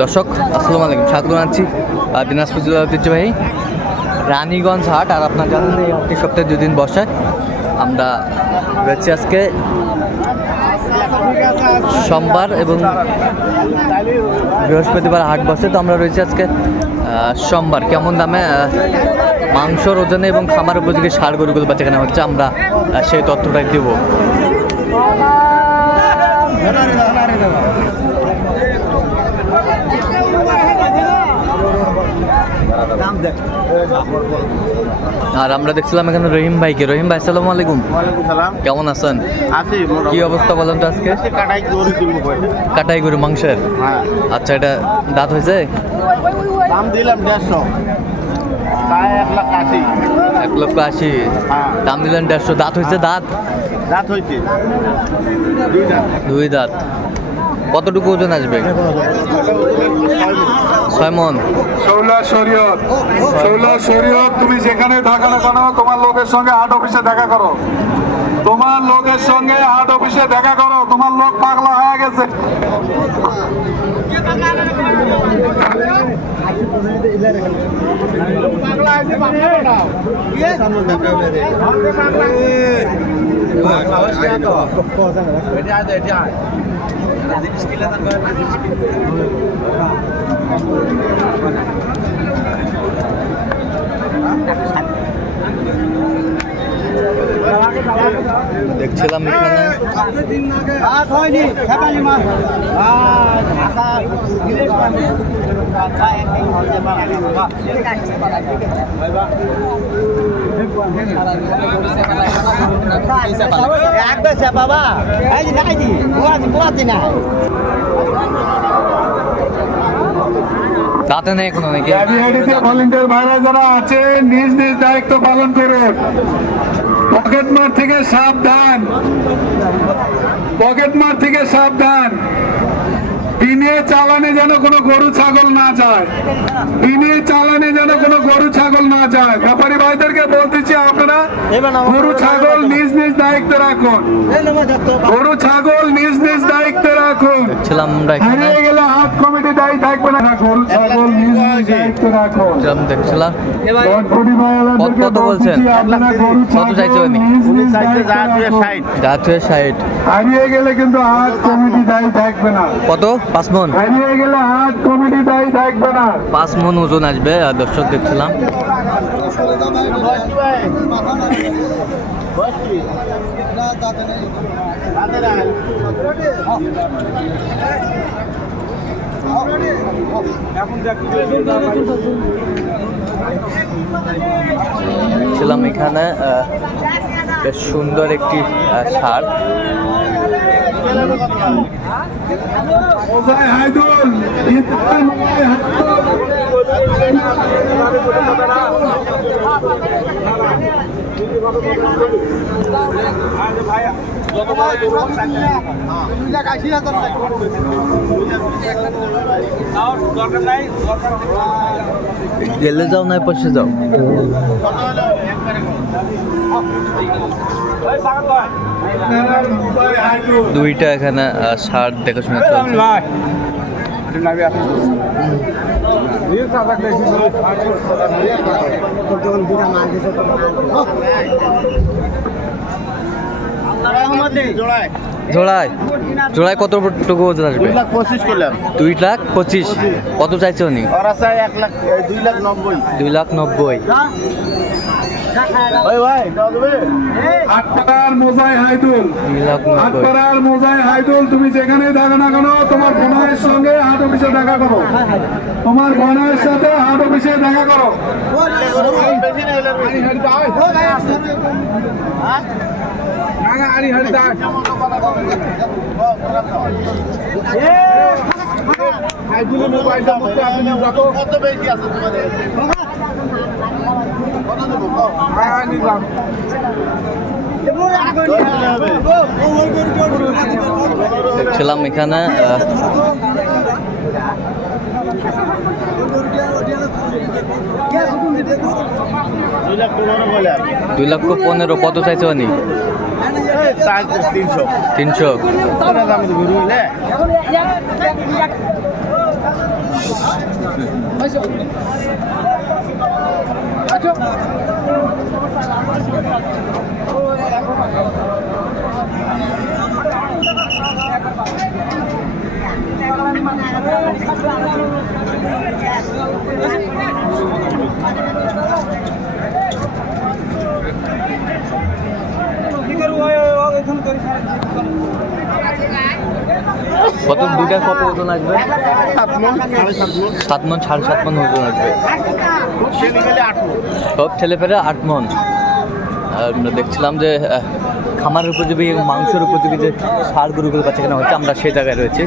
দর্শক আসসালামু আলাইকুম, স্বাগত জানাচ্ছি দিনাজপুর জেলার ঐতিহ্যবাহী রানীগঞ্জ হাট। আর আপনার জানেন এই হাটটি সপ্তাহে 2 দিন বসে। আমরা রয়েছি আজকে সোমবার এবং বৃহস্পতিবার হাট বসে। তো আমরা রয়েছি আজকে সোমবার। কেমন দামে মাংসর ওজনে এবং খামার উপযোগী ষাঁড় গরুগুলো বেচাকেনা হচ্ছে আমরা সেই তথ্যটাই দেব। আর আমরা দেখছিলাম এখানে রহিম ভাইকে। রহিম ভাই আসসালামু আলাইকুম। কেমন আছেন? কি অবস্থা বলেন তো আজকে? কাটাই গরু মাংসের। আচ্ছা, এটা দাঁত হয়েছে? দাম দিলাম 150, 1,80,000। দাম দিলেন 150, দাঁত হয়েছে? দাঁত হয়েছে 2 দাঁত। কতটুকু ওজন আসবে? 6 মণ। শরীয়ত তুমি যেখানে থাকো না কেন তোমার লোকের সঙ্গে হাট অফিসে দেখা করো। তোমার লোক পাগলা হয়ে গেছে। দেখছিলাম এখানে বাবা দাঁতে নেই এখনো নাকি? ভলেন্টিয়ার ভাইরা যারা আছে নিজ নিজ দায়িত্ব পালন করুন। পকেটমার থেকে সাবধান। বিনে চালানে যেন কোনো গরু ছাগল না যায়। ব্যাপারী ভাইদেরকে বলতেছি, আপনারা গরু ছাগল নিজ নিজ দায়িত্বে রাখুন। দেখছিলাম আমরা এখানে হারিয়ে গেলে হাট কমিটি দায়ী থাকবে না। গরু ছাগল নিজ নিজ দায়িত্বে রাখুন। দেখছিলাম। কত বলছেন? কত চাইছে উনি? দাঁত হয়ে 60। হারিয়ে গেলে কিন্তু হাট কমিটি দায়ী থাকবে না। কত? 5 মণ। হারিয়ে গেলে হাট কমিটি দায়ী থাকবে না। 5 মণ ওজন আসবে। আর দর্শক দেখছিলাম ছিলাম এখানে বেশ সুন্দর একটি ষাঁড়। গেলে যাও না পাশে যাও। দুইটা এখানে ষাঁড় দেখাশোনা চলছে। জোড়ায় কতটুকু ওজন আসবে? 2,25,000 করলাম। 2,25,000। কত চাইছে উনি? 2,90,000। হাইদুল তুমি যেখানে থাকো না কেন তোমার বোনের সঙ্গে হাট অফিসে দেখা করো। তোমার বোনের সাথে হাট অফিসে দেখা করো। কত বেশি আছে তোমাদের? দেখছিলাম এখানে 2,15,000। কত চাইছে উনি? 300। 300। কত দুইটার কত ওজন আসবে? 7 মণ 7.5 মণ ওজন আসবে। সব ছেলেপেলে 8 মণ। আর আমরা দেখছিলাম যে খামারের উপযোগী মাংসের উপযোগী যে ষাঁড় গরুগুলো বাচ্চা কেনা হচ্ছে, আমরা সেই জায়গায় রয়েছি।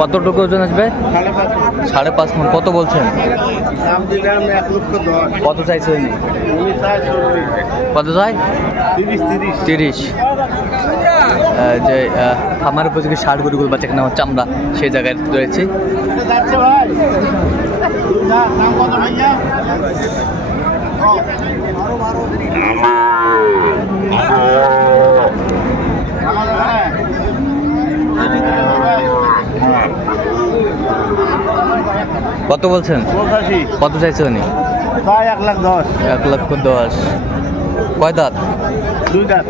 কতটুকু ওজন আসবে? 5.5 মণ। কত বলছেন? কত চাইছে উনি? কত চাই? 30। যে খামার উপযোগী ষাঁড় গরুগুলো বাচ্চা কেনা হচ্ছে, আমরা সেই জায়গায় রয়েছি। কত বলছেন? কত চাইছে উনি? 1,10,000। 1,10,000। কয় দাঁত? 2 দাঁত।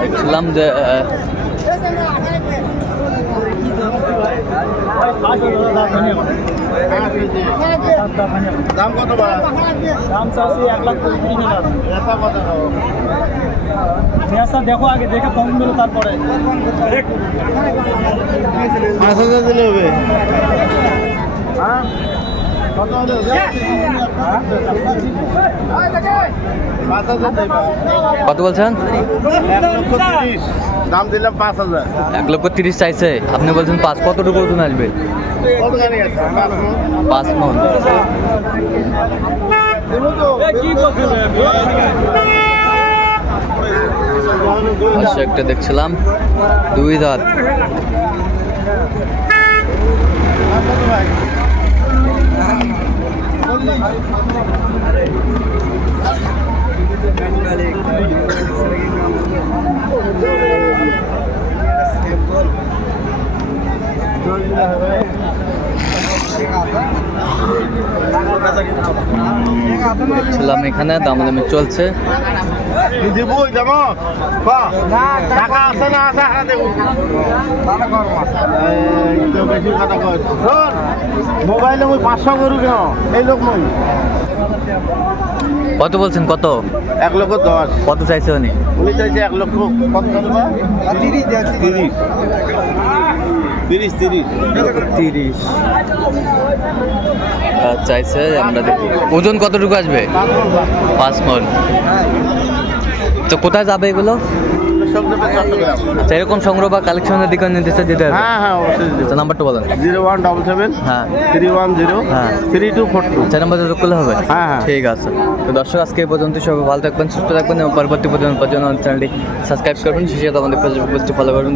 দেখছিলাম যে দাম কত? দাম চাচ্ছি 1,20,000। দেখো আগে দেখে কম দিল তারপরে 5,000 দিলে হবে। হ্যাঁ কত হলো? 5,000। কত বলছেন? 1,30,000 দাম দিলাম। 5,000। 1,30,000 চাইছে, আপনি বলছেন 5। কতটুকু ওজন আসবে? 5 মণ। পাশে একটা দেখছিলাম 2 দাঁত। দেখছিলাম এখানে দামাদামি চলছে। টাকা আছে না? আছে মোবাইলে ওই 500 করু কেন? এই লোক নই। কত বলছেন? কত? 1,10,000। কত চাইছে উনি? উনি চাইছে 1 লক্ষ। কত? 30। চাইছে। আমরা দেখি ওজন কতটুকু আসবে? 5 মণ। তো কোথায় যাবে এগুলো? আচ্ছা, এরকম সংগ্রহ বা কালেকশনের দিকে নির্দেশ দিতে হবে। হ্যাঁ অবশ্যই। আচ্ছা, নাম্বারটা বলেন। 0177 হ্যাঁ 310 হ্যাঁ 3242। 4 নাম্বার যোগ করলে হবে। হ্যাঁ। ঠিক আছে। তো দর্শক, আজকে এই পর্যন্ত। সবাই ভালো থাকবেন, সুস্থ থাকবেন এবং পরবর্তী পর্যন্ত চ্যানেলটি সাবস্ক্রাইব করবেন। সেই সাথে আমাদের ফেসবুক পেজটি ফলো করবেন।